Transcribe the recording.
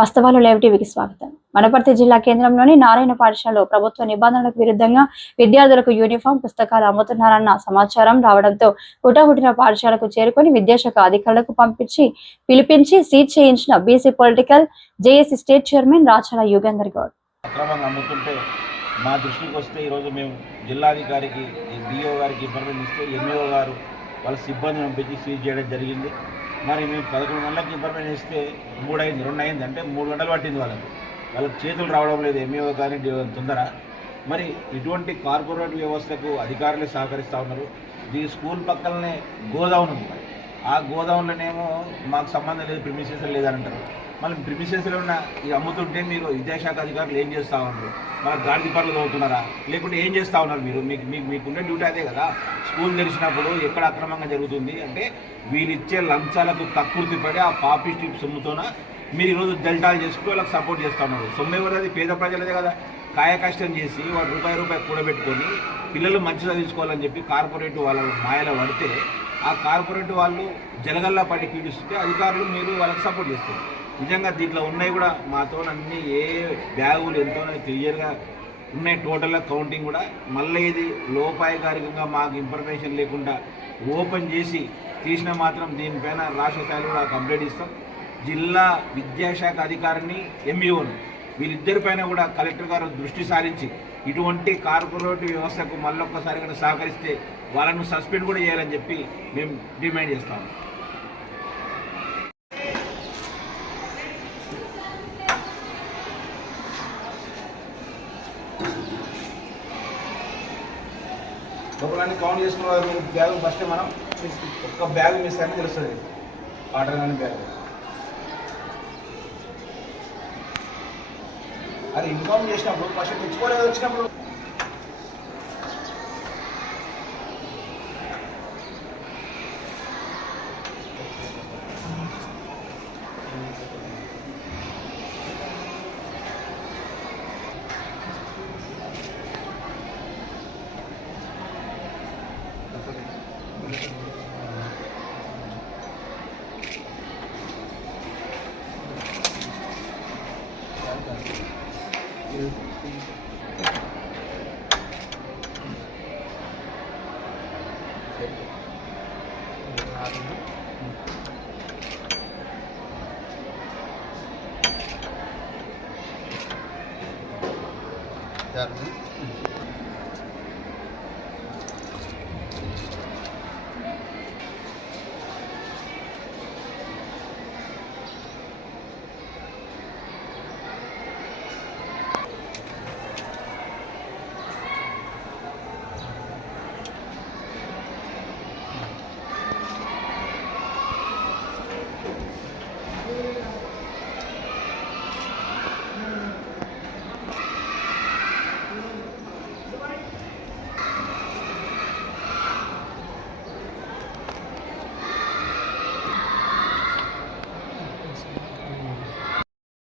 వాస్తవాలు లైవ్ టీవీకి స్వాగతం. వనపర్తి జిల్లా కేంద్రంలోని నారాయణ పాఠశాలలో ప్రభుత్వ నిబంధనలకు విరుద్ధంగా విద్యార్థులకు యూనిఫామ్ పుస్తకాలు అమ్ముతున్నారన్న సమాచారం రావడంతో హుటాహుటిన పాఠశాలకు చేరుకొని విద్యాశాఖ అధికారులకు పంపించి పిలిపించి సీట్ చేయించిన BC political JAC state chairman Rachala Yugender Goud. మా దృష్టికి వస్తే ఈరోజు మేము జిల్లాధికారికి డిఓ గారికి ఇన్ఫర్మేషన్ ఇస్తే ఎంఈఓ గారు వాళ్ళ సిబ్బందిని పంపించి సీజ్ చేయడం జరిగింది. మరి మేము పదకొండు గంటలకు ఇన్ఫర్మేషన్ ఇస్తే మూడు అయింది రెండు అయింది అంటే మూడు గంటలు పట్టింది వాళ్ళకి. వాళ్ళకి చేతులు రావడం లేదు ఎంఈఓ కానీ తొందర. మరి ఇటువంటి కార్పొరేట్ వ్యవస్థకు అధికారులు సహకరిస్తూ ఉన్నారు. ఈ స్కూల్ పక్కనే గోదావరి ఉంది. ఆ గోదావరిలోనేమో మాకు సంబంధం లేదు ప్రిమిసెస్ లేదని అంటారు మళ్ళీ ప్రిమిషన్స్లో ఉన్న ఈ అమ్ముతుంటే మీరు విద్యాశాఖ అధికారులు ఏం చేస్తూ ఉన్నారు? మన గాడిద పనులు చదువుతున్నారా లేకుంటే ఏం చేస్తూ ఉన్నారు మీరు? మీకు మీకు మీకుండే డ్యూటీ అదే కదా? స్కూల్ తెరిచినప్పుడు ఎక్కడ అక్రమంగా జరుగుతుంది అంటే వీరిచ్చే లంచాలకు తక్కువ పడి ఆ పాపీ సొమ్ముతోన మీరు ఈరోజు డెల్టాలు చేసుకుని వాళ్ళకి సపోర్ట్ చేస్తూ ఉన్నారు. సొమ్ము ఎవరది? పేద ప్రజలదే కదా. కాయ కష్టం చేసి వాడు రూపాయి రూపాయి కూడబెట్టుకొని పిల్లలు మంచి చదివించుకోవాలని చెప్పి కార్పొరేట్ వాళ్ళ మాయలో పడితే ఆ కార్పొరేట్ వాళ్ళు జలగల్లా పడి పీడిస్తుంటే అధికారులు మీరు వాళ్ళకి సపోర్ట్ చేస్తారు. నిజంగా దీంట్లో ఉన్నాయి కూడా మాతో అన్ని ఏ బ్యాగులు ఎంతో క్లియర్గా ఉన్నాయి. టోటల్గా కౌంటింగ్ కూడా. మళ్ళీ ఇది లోపాయకారికంగా మాకు ఇన్ఫర్మేషన్ లేకుండా ఓపెన్ చేసి తీసిన మాత్రం దీనిపైన రాష్ట్ర స్థాయిలో కూడా కంప్లైంట్ ఇస్తాం. జిల్లా విద్యాశాఖ అధికారిని ఎంఈఓను వీళ్ళిద్దరిపైన కూడా కలెక్టర్ గారు దృష్టి సారించి ఇటువంటి కార్పొరేట్ వ్యవస్థకు మళ్ళొక్కసారి కనుక సహకరిస్తే వాళ్ళను సస్పెండ్ కూడా చేయాలని చెప్పి మేము డిమాండ్ చేస్తాము లోపలన్నీ కౌంట్ చేసుకున్న మీరు బ్యాగ్ ఫస్ట్ మనం ఒక్క బ్యాగ్ మిస్ అయినా తెలుస్తుంది. ఆర్డర్ కానీ బ్యాగ్ అది ఇన్ఫార్మ్ చేసినప్పుడు ఫస్ట్ తెచ్చుకోలేదు వచ్చినప్పుడు Yardım.